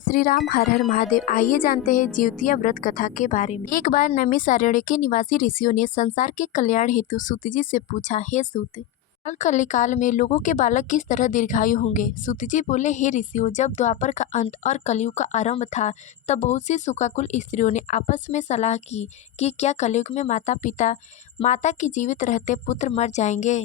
श्री राम हर हर महादेव। आइए जानते हैं ज्योतिया व्रत कथा के बारे में। एक बार नैमिषारण्य के निवासी ऋषियों ने संसार के कल्याण हेतु सूत जी से पूछा, हे सूत, कलिकाल में लोगों के बालक किस तरह दीर्घायु होंगे। सूत जी बोले, हे ऋषियों, जब द्वापर का अंत और कलयुग का आरंभ था तब बहुत सी शोकाकुल स्त्रियों ने आपस में सलाह की कि क्या कलयुग में माता के जीवित रहते पुत्र मर जाएंगे।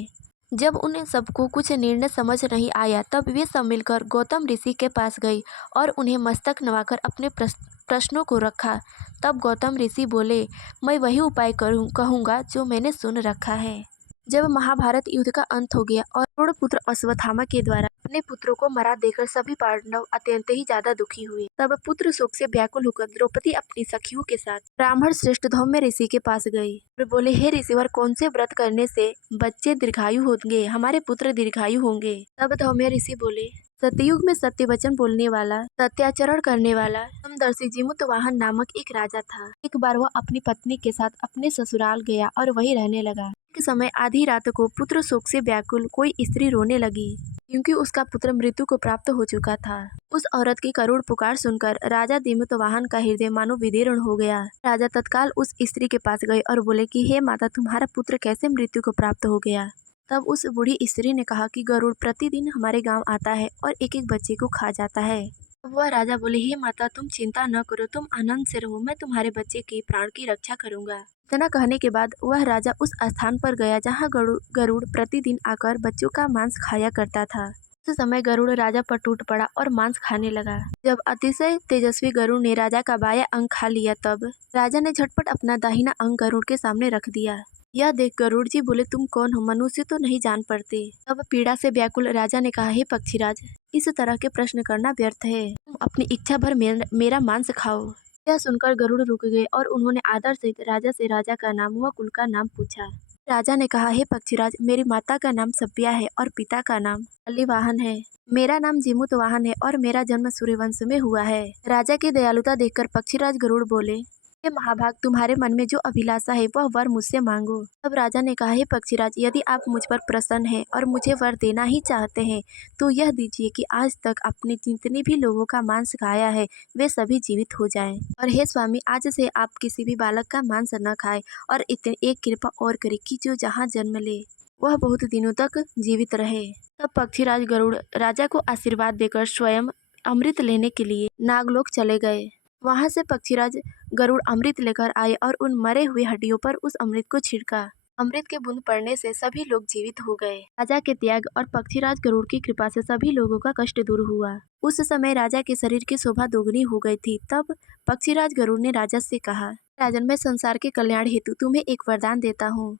जब उन्हें सबको कुछ निर्णय समझ नहीं आया तब वे सब मिलकर गौतम ऋषि के पास गई और उन्हें मस्तक नवाकर अपने प्रश्नों को रखा। तब गौतम ऋषि बोले, मैं वही उपाय कहूँगा जो मैंने सुन रखा है। जब महाभारत युद्ध का अंत हो गया और क्रूर पुत्र अश्वत्थामा के द्वारा अपने पुत्रों को मारा देखकर सभी पांडव अत्यंत ही ज्यादा दुखी हुए। तब पुत्र शोक से व्याकुल होकर द्रौपदी अपनी सखियों के साथ ब्राह्मण श्रेष्ठ धौम्य ऋषि के पास गई और बोले, हे ऋषिवर, कौन से व्रत करने से बच्चे दीर्घायु होंगे, हमारे पुत्र दीर्घायु होंगे। तब धौम्य ऋषि बोले, सतयुग में सत्य वचन बोलने वाला, सत्याचरण करने वाला समदर्शी जिमुतवाहन नामक एक राजा था। एक बार वह अपनी पत्नी के साथ अपने ससुराल गया और वहीं रहने लगा। एक समय आधी रात को पुत्र शोक से व्याकुल कोई स्त्री रोने लगी क्योंकि उसका पुत्र मृत्यु को प्राप्त हो चुका था। उस औरत की करुण पुकार सुनकर राजा दिमुतवाहन का हृदय मानो विदीर्ण हो गया। राजा तत्काल उस स्त्री के पास गए और बोले कि हे माता, तुम्हारा पुत्र कैसे मृत्यु को प्राप्त हो गया। तब उस बूढ़ी स्त्री ने कहा कि गरुड़ प्रतिदिन हमारे गांव आता है और एक एक बच्चे को खा जाता है। तब वह राजा बोले, हे माता, तुम चिंता न करो, तुम आनंद से रहो, मैं तुम्हारे बच्चे के प्राण की रक्षा करूंगा। इतना कहने के बाद वह राजा उस स्थान पर गया जहाँ गरुड़ प्रतिदिन आकर बच्चों का मांस खाया करता था। उस समय गरुड़ राजा पर टूट पड़ा और मांस खाने लगा। जब अतिशय तेजस्वी गरुड़ ने राजा का बायां अंग खा लिया तब राजा ने झटपट अपना दाहिना अंग गरुड़ के सामने रख दिया। यह देख गरुड़ जी बोले, तुम कौन हो, मनुष्य तो नहीं जान पड़ते। तब पीड़ा से व्याकुल राजा ने कहा, हे पक्षीराज, इस तरह के प्रश्न करना व्यर्थ है, तुम अपनी इच्छा भर मेरा मांस खाओ। यह सुनकर गरुड़ रुक गए और उन्होंने आदर सहित राजा से राजा का नाम व कुल का नाम पूछा। राजा ने कहा, हे पक्षीराज, मेरी माता का नाम सभ्या है और पिता का नाम अलिवाहन है। मेरा नाम जिमुतवाहन है और मेरा जन्म सूर्यवंश में हुआ है। राजा की दयालुता देखकर पक्षीराज गरुड़ बोले, हे महाभाग, तुम्हारे मन में जो अभिलाषा है वह वर मुझसे मांगो। तब राजा ने कहा, हे पक्षीराज, यदि आप मुझ पर प्रसन्न हैं और मुझे वर देना ही चाहते हैं तो यह दीजिए कि आज तक आपने जितने भी लोगों का मांस खाया है वे सभी जीवित हो जाएं। और हे स्वामी, आज से आप किसी भी बालक का मांस न खाएं और इतनी एक कृपा और करें कि जो जहाँ जन्म ले वह बहुत दिनों तक जीवित रहे। तब पक्षीराज गरुड़ राजा को आशीर्वाद देकर स्वयं अमृत लेने के लिए नागलोक चले गए। वहां से पक्षीराज गरुड़ अमृत लेकर आए और उन मरे हुए हड्डियों पर उस अमृत को छिड़का। अमृत के बूंद पड़ने से सभी लोग जीवित हो गए। राजा के त्याग और पक्षीराज गरुड़ की कृपा से सभी लोगों का कष्ट दूर हुआ। उस समय राजा के शरीर की शोभा दोगुनी हो गई थी। तब पक्षीराज गरुड़ ने राजा से कहा, राजन, मैं संसार के कल्याण हेतु तुम्हें एक वरदान देता हूँ।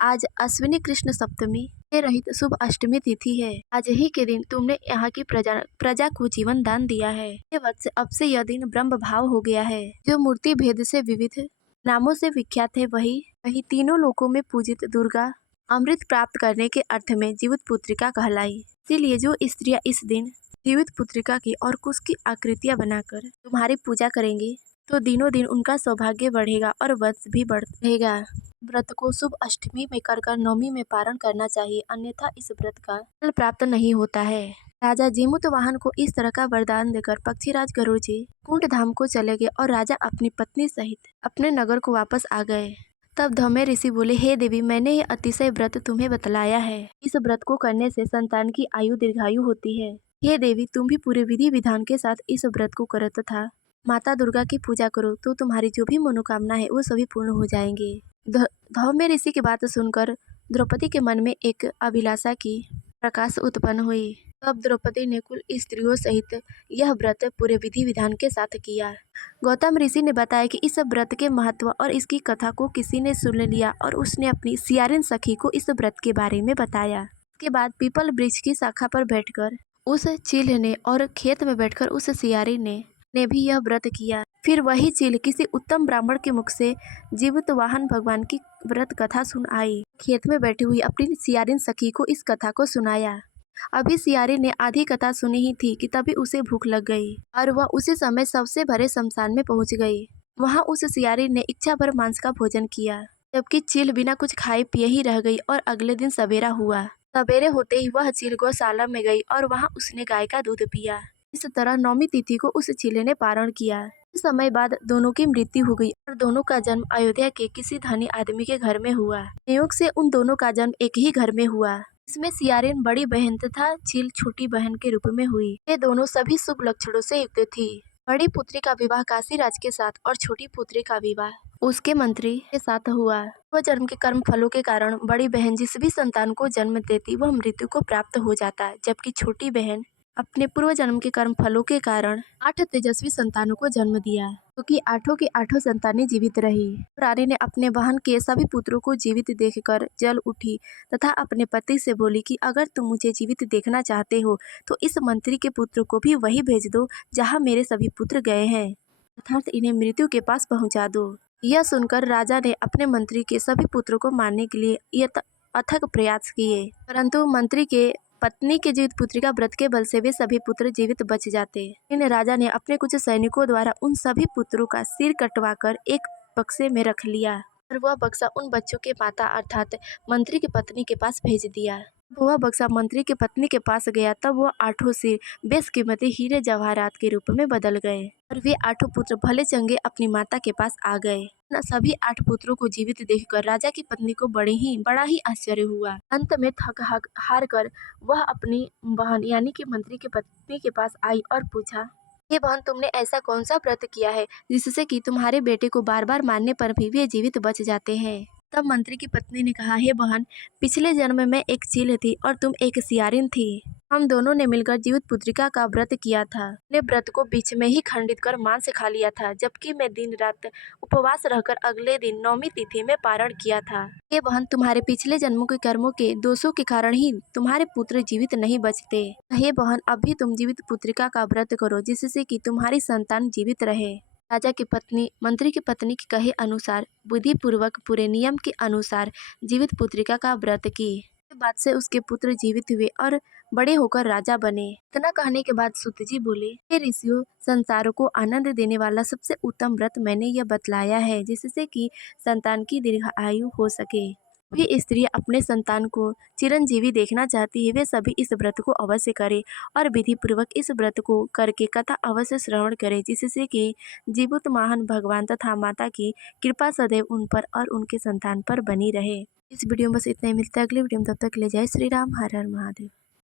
आज अश्विनी कृष्ण सप्तमी के रहित शुभ अष्टमी तिथि है। आज ही के दिन तुमने यहाँ की प्रजा को जीवन दान दिया है। ये वत्स, अब से यह दिन ब्रह्म भाव हो गया है। जो मूर्ति भेद से विविध नामों से विख्यात है वही तीनों लोकों में पूजित दुर्गा अमृत प्राप्त करने के अर्थ में जीवित पुत्रिका कहलाई। इसीलिए जो स्त्रियां इस दिन जीवित पुत्रिका की और कुश की आकृतियां बनाकर तुम्हारी पूजा करेंगे तो दिनों दिन उनका सौभाग्य बढ़ेगा और वंश भी बढ़ेगा। व्रत को शुभ अष्टमी में कर नवमी में पारण करना चाहिए, अन्यथा इस व्रत का फल प्राप्त नहीं होता है। राजा जिमुतवाहन को इस तरह का वरदान देकर पक्षीराज गरुड़ जी कुंड धाम को चले गए और राजा अपनी पत्नी सहित अपने नगर को वापस आ गए। तब धौम्य ऋषि बोले, हे देवी, मैंने ये अतिशय व्रत तुम्हें बतलाया है। इस व्रत को करने से संतान की आयु दीर्घायु होती है। हे देवी, तुम भी पूरे विधि विधान के साथ इस व्रत को करो तथा माता दुर्गा की पूजा करो तो तुम्हारी जो भी मनोकामना है वो सभी पूर्ण हो जाएंगे। धौम्य ऋषि की बात सुनकर द्रौपदी के मन में एक अभिलाषा की प्रकाश उत्पन्न हुई। तब द्रौपदी ने कुल स्त्रियों सहित यह व्रत पूरे विधि विधान के साथ किया। गौतम ऋषि ने बताया कि इस व्रत के महत्व और इसकी कथा को किसी ने सुन लिया और उसने अपनी सियारिन सखी को इस व्रत के बारे में बताया। इसके बाद पीपल वृक्ष की शाखा पर बैठकर उस चील ने और खेत में बैठकर उस सियारी ने भी यह व्रत किया। फिर वही चील किसी उत्तम ब्राह्मण के मुख से जीवितवाहन भगवान की व्रत कथा सुन आई। खेत में बैठी हुई अपनी सियारिन सखी को इस कथा को सुनाया। अभी सियारी ने आधी कथा सुनी ही थी कि तभी उसे भूख लग गई और वह उसी समय सबसे भरे शमशान में पहुंच गई। वहां उस सियारी ने इच्छा भर मांस का भोजन किया, जबकि चील बिना कुछ खाए पिए ही रह गई और अगले दिन सवेरा हुआ। सवेरे होते ही वह चील गौशाला में गई और वहां उसने गाय का दूध पिया। इस तरह नौमी तिथि को उस चीले ने पारण किया। कुछ समय बाद दोनों की मृत्यु हो गई और दोनों का जन्म अयोध्या के किसी धनी आदमी के घर में हुआ। संयोग से उन दोनों का जन्म एक ही घर में हुआ। इसमें सियारिन बड़ी बहन तथा चील छोटी बहन के रूप में हुई। ये दोनों सभी शुभ लक्षणों से युक्त थी। बड़ी पुत्री का विवाह काशीराज के साथ और छोटी पुत्री का विवाह उसके मंत्री के साथ हुआ। वह जन्म के कर्म फलों के कारण बड़ी बहन जिस भी संतान को जन्म देती वह मृत्यु को प्राप्त हो जाता, जबकि छोटी बहन अपने पूर्व जन्म के कर्म फलों के कारण 8 तेजस्वी संतानों को जन्म दिया, क्योंकि आठों की आठों संतानें जीवित रही। रानी ने अपने बहन के सभी पुत्रों को जीवित देखकर जल उठी तथा अपने पति से बोली कि अगर तुम मुझे जीवित देखना चाहते हो तो इस मंत्री के पुत्र को भी वही भेज दो जहाँ मेरे सभी पुत्र गए हैं, अर्थात इन्हें मृत्यु के पास पहुँचा दो। यह सुनकर राजा ने अपने मंत्री के सभी पुत्रों को मारने के लिए अथक प्रयास किए, परंतु मंत्री के पत्नी के जीवित पुत्री का व्रत के बल से वे सभी पुत्र जीवित बच जाते। इन राजा ने अपने कुछ सैनिकों द्वारा उन सभी पुत्रों का सिर कटवाकर एक बक्से में रख लिया और वह बक्सा उन बच्चों के माता अर्थात मंत्री की पत्नी के पास भेज दिया। वह बक्सा मंत्री की पत्नी के पास गया तब वह आठों सिर बेशकीमती हीरे जवाहरात के रूप में बदल गए और वे आठों पुत्र भले चंगे अपनी माता के पास आ गए। न सभी 8 पुत्रों को जीवित देखकर राजा की पत्नी को बड़ा ही आश्चर्य हुआ। अंत में हार कर वह अपनी बहन यानी कि मंत्री की पत्नी के पास आई और पूछा, हे बहन, तुमने ऐसा कौन सा व्रत किया है जिससे कि तुम्हारे बेटे को बार बार मारने पर भी वे जीवित बच जाते हैं। तब मंत्री की पत्नी ने कहा, हे बहन, पिछले जन्म में एक चील थी और तुम एक सियारिन थी। हम दोनों ने मिलकर जीवित पुत्रिका का व्रत किया था। ने व्रत को बीच में ही खंडित कर मांस खा लिया था, जबकि मैं दिन रात उपवास रहकर अगले दिन नौमी तिथि में पारण किया था। हे बहन, तुम्हारे पिछले जन्मों के कर्मों के दोषों के कारण ही तुम्हारे पुत्र जीवित नहीं बचते। हे बहन, अभी तुम जीवित पुत्रिका का व्रत करो जिससे कि तुम्हारी संतान जीवित रहे। राजा की पत्नी मंत्री की पत्नी के कहे अनुसार विधि पूर्वक पूरे नियम के अनुसार जीवित पुत्रिका का व्रत की। इसके बाद से उसके पुत्र जीवित हुए और बड़े होकर राजा बने। इतना कहने के बाद सूत जी बोले, हे ऋषियों, संसारों को आनंद देने वाला सबसे उत्तम व्रत मैंने यह बतलाया है जिससे कि संतान की दीर्घायु हो सके। भी स्त्री अपने संतान को चिरंजीवी देखना चाहती है वे सभी इस व्रत को अवश्य करें और विधि पूर्वक इस व्रत को करके कथा अवश्य श्रवण करें जिससे कि जीवित महान भगवान तथा माता की कृपा सदैव उन पर और उनके संतान पर बनी रहे। इस वीडियो में बस इतना ही। मिलता है अगले वीडियो में, तब तक ले जाए श्री राम। हर हर महादेव।